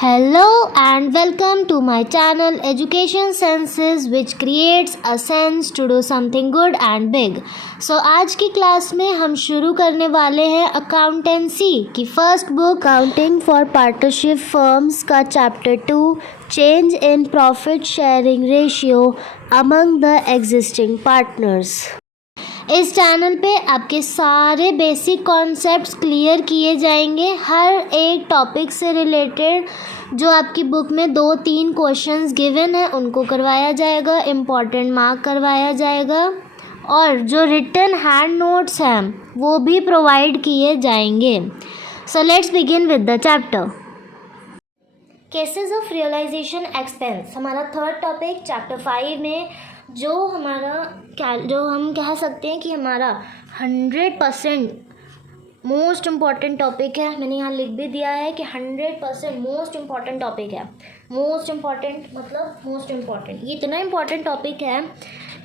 Hello and welcome to my channel Education Senses which creates a sense to do something good and big. So आज की class में हम शुरू करने वाले हैं अकाउंटेंसी की first book accounting for partnership firms का chapter 2 change in profit sharing ratio among the existing partners. इस चैनल पे आपके सारे बेसिक कॉन्सेप्ट्स क्लियर किए जाएंगे। हर एक टॉपिक से रिलेटेड जो आपकी बुक में 2-3 क्वेश्चंस गिवन है उनको करवाया जाएगा, इम्पॉर्टेंट मार्क करवाया जाएगा और जो रिटन हैंड नोट्स हैं वो भी प्रोवाइड किए जाएंगे। So let's begin with the chapter. Cases of realization expense हमारा थर्ड टॉपिक चैप्टर 5 में जो हम कह सकते हैं कि हमारा 100% मोस्ट इम्पॉर्टेंट टॉपिक है। मैंने यहाँ लिख भी दिया है कि 100% मोस्ट इम्पॉर्टेंट टॉपिक है। मोस्ट इम्पॉर्टेंट मतलब मोस्ट इम्पॉर्टेंट, ये इतना इम्पॉर्टेंट टॉपिक है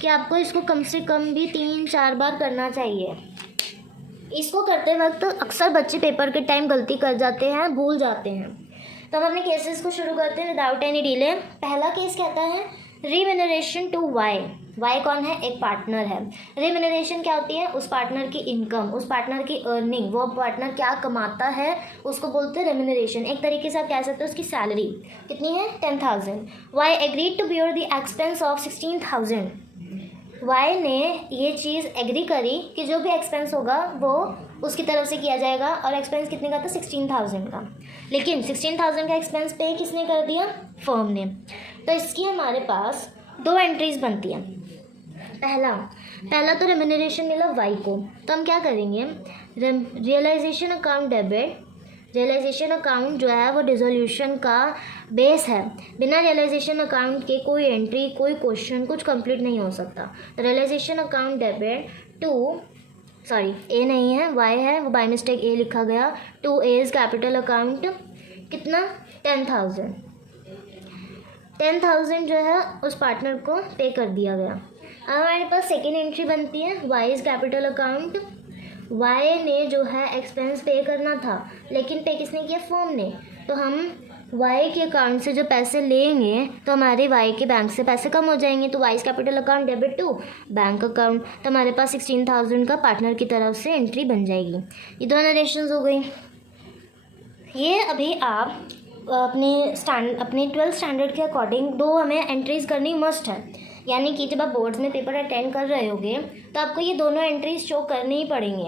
कि आपको इसको कम से कम भी 3-4 बार करना चाहिए। इसको करते वक्त अक्सर बच्चे पेपर के टाइम गलती कर जाते हैं, भूल जाते हैं। तो हम अपने केसेस को शुरू करते हैं विदाउट एनी डिले। पहला केस कहता है रिम्यूनरेशन टू वाई। वाई कौन है? एक पार्टनर है। रिम्यूनरेशन क्या होती है? उस पार्टनर की इनकम, उस पार्टनर की अर्निंग, वो पार्टनर क्या कमाता है उसको बोलते हैं रिम्यूनरेशन। एक तरीके से आप कह सकते हो उसकी सैलरी कितनी है? 10,000। Y agreed to bear the expense of 16,000। वाई ने ये चीज़ एग्री करी कि जो भी एक्सपेंस होगा वो उसकी तरफ से किया जाएगा और एक्सपेंस कितने का था? 16,000 का। लेकिन 16,000 का एक्सपेंस पे किसने कर दिया? फर्म ने। तो इसकी हमारे पास 2 एंट्रीज बनती हैं। पहला तो रेम्यूनरेशन मिला वाई को, तो हम क्या करेंगे? Realization account debit. Realization account जो है वो डिसोल्यूशन का बेस है। बिना रियलाइजेशन अकाउंट के कोई एंट्री, कोई क्वेश्चन, कुछ कंप्लीट नहीं हो सकता। तो रियलाइजेशन अकाउंट डेबिट ए नहीं है, वाई है, वो बाय मिस्टेक ए लिखा गया। टू एज कैपिटल अकाउंट कितना? 10,000। 10,000 जो है उस पार्टनर को पे कर दिया गया। अब हमारे पास सेकेंड एंट्री बनती है Y is capital account. Y ने जो है एक्सपेंस पे करना था, लेकिन पे किसने किया? फर्म ने। तो हम वाई के अकाउंट से जो पैसे लेंगे तो हमारे वाई के बैंक से पैसे कम हो जाएंगे। तो Y is capital account debit to bank account. तो हमारे पास 16,000 का पार्टनर की तरफ से एंट्री बन जाएगी। ये 2 नरेशंस हो गई। ये अभी आप अपने 12th स्टैंडर्ड के अकॉर्डिंग 2 हमें एंट्रीज़ करनी मस्ट है। यानी कि जब आप बोर्ड्स में पेपर अटेंड कर रहे होगे तो आपको ये दोनों एंट्रीज शो करनी ही पड़ेंगी।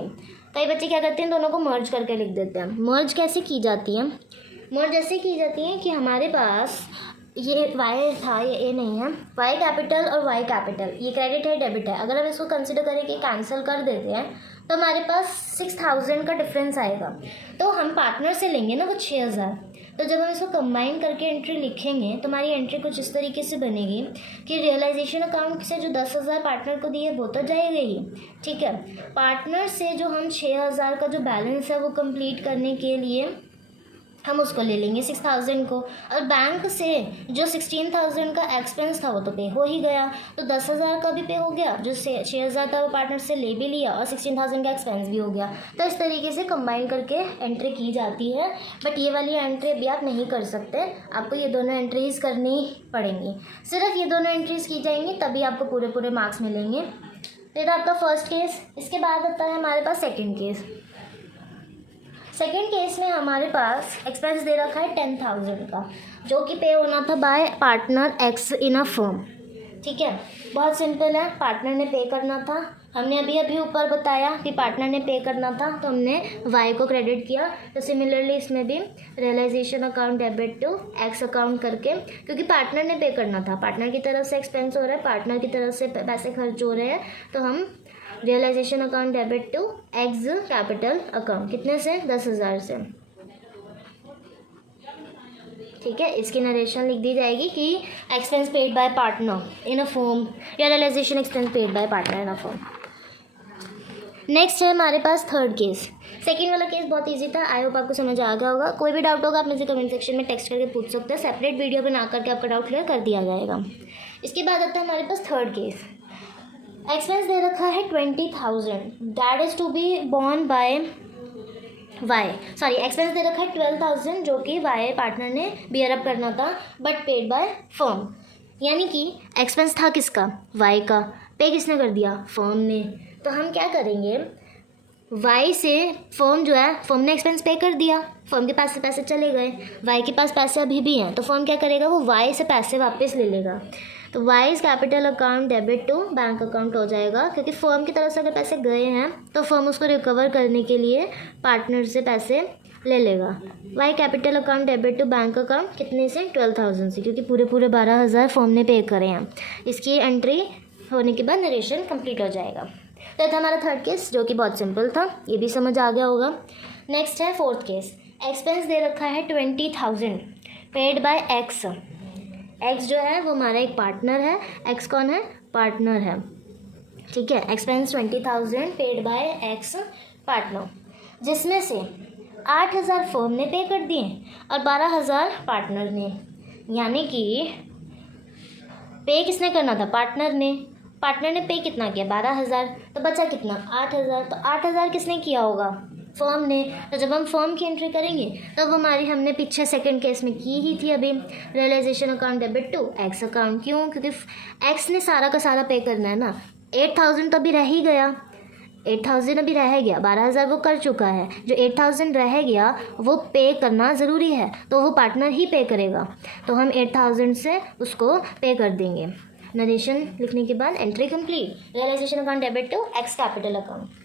कई बच्चे क्या करते हैं, दोनों को मर्ज करके लिख देते हैं। मर्ज कैसे की जाती है? मर्ज ऐसे की जाती है कि हमारे पास ये वाई था, ये ए नहीं है। वाई कैपिटल और वाई कैपिटल, ये क्रेडिट है, डेबिट है। अगर हम इसको कंसिडर करें कि कैंसिल कर देते हैं तो हमारे पास 6,000 का डिफरेंस आएगा। तो हम पार्टनर से लेंगे ना वो 6,000। तो जब हम इसको कंबाइन करके एंट्री लिखेंगे तो हमारी एंट्री कुछ इस तरीके से बनेगी कि रियलाइजेशन अकाउंट से जो 10,000 पार्टनर को दिए वो तो जाएगा ही, ठीक है। पार्टनर से जो हम 6,000 का जो बैलेंस है वो कंप्लीट करने के लिए हम उसको ले लेंगे 6,000 को। और बैंक से जो 16,000 का एक्सपेंस था वो तो पे हो ही गया, तो 10,000 का भी पे हो गया। जो 6,000 था वो पार्टनर से ले भी लिया और 16,000 का एक्सपेंस भी हो गया। तो इस तरीके से कंबाइन करके एंट्री की जाती है। बट ये वाली एंट्री अभी आप नहीं कर सकते, आपको ये दोनों एंट्रीज़ करनी पड़ेंगी। सिर्फ ये दोनों एंट्रीज़ की जाएंगी तभी आपको पूरे मार्क्स मिलेंगे। फिर आपका फर्स्ट केस। इसके बाद आता है हमारे पास सेकेंड केस। सेकेंड केस में हमारे पास एक्सपेंस दे रखा है 10,000 का, जो कि पे होना था bye partner x in a firm, ठीक है। बहुत सिंपल है, पार्टनर ने पे करना था। हमने अभी ऊपर बताया कि पार्टनर ने पे करना था तो हमने वाई को क्रेडिट किया। तो सिमिलरली इसमें भी realization account debit to X account करके, क्योंकि पार्टनर ने पे करना था, पार्टनर की तरफ से एक्सपेंस हो रहा है, पार्टनर की तरफ से पैसे खर्च हो रहे हैं, तो हम realization account debit to X capital account कितने से? 10,000 से, ठीक है। इसकी नरेशन लिख दी जाएगी कि expense paid by partner in a firm या realization expense paid by partner in a firm. Next है हमारे पास थर्ड केस। सेकेंड वाला केस बहुत इजी था, आई होप आपको समझ आ गया होगा। कोई भी डाउट होगा आप मुझे कमेंट सेक्शन में टेक्स्ट करके पूछ सकते हैं, सेपरेट वीडियो बना करके आपका डाउट क्लियर कर दिया जाएगा। इसके बाद आता है हमारे पास थर्ड केस। एक्सपेंस दे रखा है 20,000, that is to be borne by Y sorry expense दे रखा है 12,000 जो कि वाई पार्टनर ने बियर अप करना था बट पेड बाय फर्म, यानी कि एक्सपेंस था किसका, वाई का, पे किसने कर दिया, फर्म ने। तो हम क्या करेंगे, वाई से फर्म जो है, फर्म ने एक्सपेंस पे कर दिया, फर्म के पास से पैसे चले गए, वाई के पास पैसे अभी भी हैं, तो फर्म क्या करेगा, वो वाई से पैसे वापस ले लेगा। तो Y's capital account debit to bank account हो जाएगा, क्योंकि फर्म की तरफ से अगर पैसे गए हैं तो फर्म उसको रिकवर करने के लिए पार्टनर से पैसे ले लेगा। Y capital account debit to bank account कितने से, 12,000 से, क्योंकि पूरे 12,000 फर्म ने पे करे हैं। इसकी एंट्री होने के बाद नरेशन कंप्लीट हो जाएगा। तो था हमारा थर्ड केस जो कि बहुत सिंपल था, ये भी समझ आ गया होगा। नेक्स्ट है फोर्थ केस। एक्सपेंस दे रखा है 20,000 पेड बाय एक्स। एक्स जो है वो हमारा एक पार्टनर है, एक्स कौन है, पार्टनर है, ठीक है। Expense 20,000 paid by ex partner, जिसमें से 8,000 फर्म ने पे कर दिए और 12,000 पार्टनर ने, यानी कि पे किसने करना था, पार्टनर ने। पार्टनर ने पे कितना किया, 12,000, तो बचा कितना, 8,000। तो 8,000 किसने किया होगा, फर्म ने। तो जब हम फर्म की एंट्री करेंगे तब हमारी हमने पीछे सेकंड केस में की ही थी अभी, realization account debit to X account. क्यों, क्योंकि एक्स ने सारा का सारा पे करना है ना। 8,000 तो अभी रह ही गया, 8,000 अभी रह गया, 12,000 वो कर चुका है, जो 8,000 रह गया वो पे करना ज़रूरी है, तो वो पार्टनर ही पे करेगा। तो हम 8,000 से उसको पे कर देंगे। नरेशन लिखने के बाद entry complete, realization account debit to X capital account.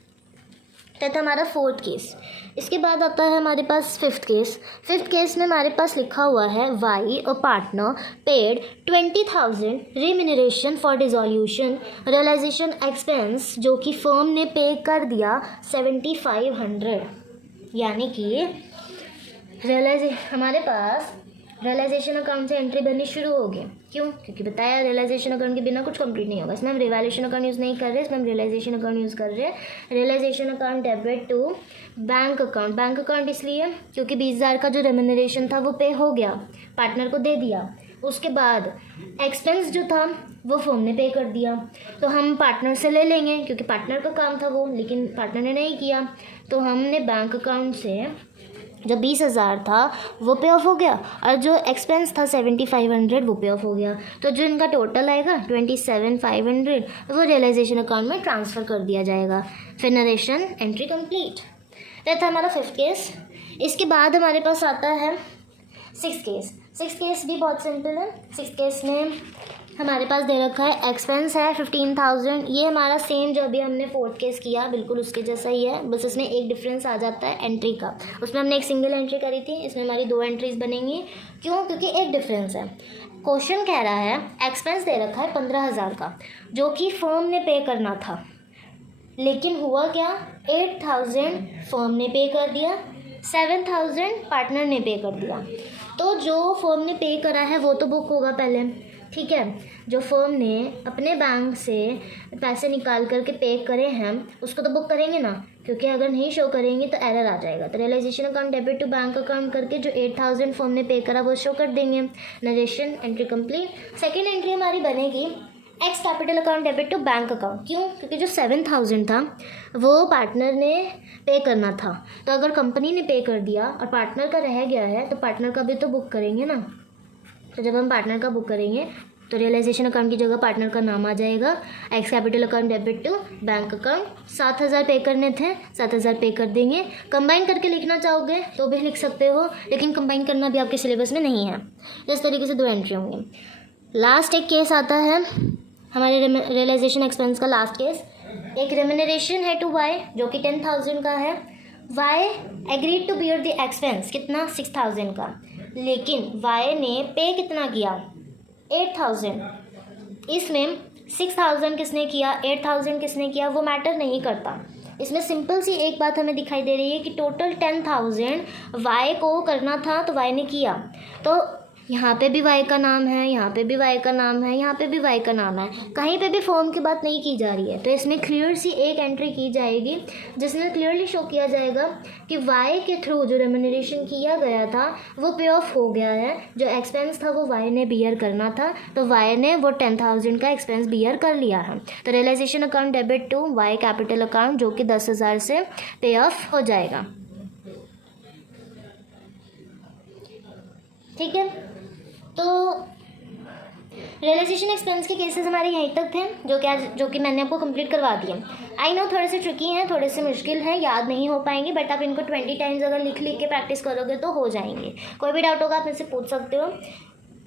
तो था हमारा फोर्थ केस। इसके बाद आता है हमारे पास फिफ्थ केस। फिफ्थ केस में हमारे पास लिखा हुआ है वाई और partner paid 20,000 remuneration for dissolution realization expense, जो कि फर्म ने पे कर दिया 7,500, यानी कि हमारे पास रियलाइजेशन अकाउंट से एंट्री बननी शुरू होगी। क्यों, क्योंकि बताया रियलाइजेशन अकाउंट के बिना कुछ कंप्लीट नहीं होगा। इसमें हम रिवैल्यूएशन अकाउंट यूज़ नहीं कर रहे, इसमें हम रियलाइजेशन अकाउंट यूज़ कर रहे हैं। Realization account debit to bank account, bank account इसलिए क्योंकि 20,000 का जो रेम्यूनरेशन था वो पे हो गया, पार्टनर को दे दिया। उसके बाद एक्सपेंस जो था वो फर्म ने पे कर दिया, तो हम पार्टनर से ले लेंगे क्योंकि पार्टनर का काम था वो, लेकिन पार्टनर ने नहीं किया, तो हमने बैंक अकाउंट से जो 20,000 था वो पे ऑफ हो गया और जो एक्सपेंस था 7,500 वो पे ऑफ हो गया। तो जो इनका टोटल आएगा 27,500 वो रियलाइजेशन अकाउंट में ट्रांसफ़र कर दिया जाएगा। फिर नरेशन एंट्री कंप्लीट। तो था हमारा फिफ्थ केस। इसके बाद हमारे पास आता है सिक्स्थ केस। सिक्स्थ केस भी बहुत सिंपल है। सिक्स्थ केस में हमारे पास दे रखा है एक्सपेंस है 15,000। ये हमारा सेम जो अभी हमने फोर्थ केस किया बिल्कुल उसके जैसा ही है, बस इसमें एक डिफरेंस आ जाता है एंट्री का। उसमें हमने एक सिंगल एंट्री करी थी, इसमें हमारी 2 एंट्रीज बनेंगी। क्यों, क्योंकि एक डिफरेंस है। क्वेश्चन कह रहा है एक्सपेंस दे रखा है 15,000 का जो कि फर्म ने पे करना था, लेकिन हुआ क्या, 8,000 फर्म ने पे कर दिया, 7,000 पार्टनर ने पे कर दिया। तो जो फर्म ने पे करा है वो तो बुक होगा पहले, ठीक है। जो फर्म ने अपने बैंक से पैसे निकाल करके पे करे हैं उसको तो बुक करेंगे ना, क्योंकि अगर नहीं शो करेंगे तो एरर आ जाएगा। तो realization account debit to bank account करके जो 8,000 फर्म ने पे करा वो शो कर देंगे। Narration entry complete. Second entry हमारी बनेगी X capital account debit to bank account. क्यों, क्योंकि जो 7,000 था वो पार्टनर ने पे करना था, तो अगर कंपनी ने पे कर दिया और पार्टनर का रह गया है तो पार्टनर का भी तो बुक करेंगे ना। तो जब हम पार्टनर का बुक करेंगे तो रियलाइजेशन अकाउंट की जगह पार्टनर का नाम आ जाएगा। X capital account debit to bank account. 7,000 pay करने थे, 7,000 पे कर देंगे। कंबाइन करके लिखना चाहोगे तो भी लिख सकते हो, लेकिन कंबाइन करना भी आपके सिलेबस में नहीं है। इस तरीके से 2 एंट्री होंगे। लास्ट एक केस आता है हमारे रियलाइजेशन एक्सपेंस का लास्ट केस। एक रेम्यूनरेशन है टू वाई जो कि 10,000 का है। Y agreed to bear the expense, कितना, 6,000 का, लेकिन वाई ने पे कितना किया, 8,000। इसमें 6,000 किसने किया, 8,000 किसने किया, वो मैटर नहीं करता। इसमें सिंपल सी एक बात हमें दिखाई दे रही है कि टोटल 10,000 वाई को करना था तो वाई ने किया। तो यहाँ पे भी वाई का नाम है, यहाँ पे भी वाई का नाम है, यहाँ पे भी वाई का नाम है, कहीं पे भी फॉर्म की बात नहीं की जा रही है। तो इसमें क्लियर सी एक एंट्री की जाएगी जिसमें क्लियरली शो किया जाएगा कि वाई के थ्रू जो रेम्यूनरेशन किया गया था वो पे ऑफ हो गया है। जो एक्सपेंस था वो वाई ने बियर करना था, तो वाई ने वो 10,000 का एक्सपेंस बियर कर लिया है। तो realization account debit to Y capital account जो कि 10,000 से पे ऑफ हो जाएगा। ठीक है, तो रियलाइजेशन एक्सपेंस के केसेस हमारे यहीं तक थे, जो कि मैंने आपको कंप्लीट करवा दिए। आई नो थोड़े से ट्रिकी हैं, थोड़े से मुश्किल हैं, याद नहीं हो पाएंगे, बट आप इनको 20 टाइम्स अगर लिख के प्रैक्टिस करोगे तो हो जाएंगे। कोई भी डाउट होगा आप मुझसे पूछ सकते हो।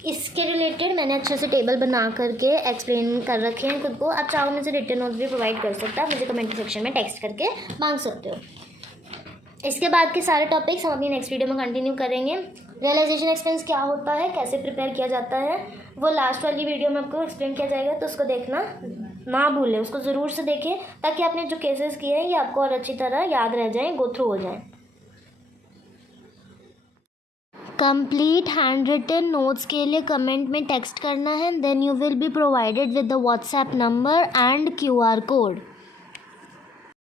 इसके रिलेटेड मैंने अच्छे से टेबल बना करके एक्सप्लेन कर रखे हैं खुद को। आप चाहो मुझे रिटन नोट्स भी प्रोवाइड कर सकते हो, आप मुझे कमेंट सेक्शन में टेक्स्ट करके मांग सकते हो। इसके बाद के सारे टॉपिक्स हम अपनी नेक्स्ट वीडियो में कंटिन्यू करेंगे। रियलाइजेशन एक्सपेंस क्या होता है, कैसे प्रिपेयर किया जाता है, वो लास्ट वाली वीडियो में आपको एक्सप्लेन किया जाएगा, तो उसको देखना ना भूलें, उसको ज़रूर से देखें ताकि आपने जो केसेस किए हैं ये आपको और अच्छी तरह याद रह जाएं, गो थ्रू हो जाए। कंप्लीट हैंड रिटन नोट्स के लिए कमेंट में टेक्स्ट करना है, then you will be provided with the WhatsApp number and QR code.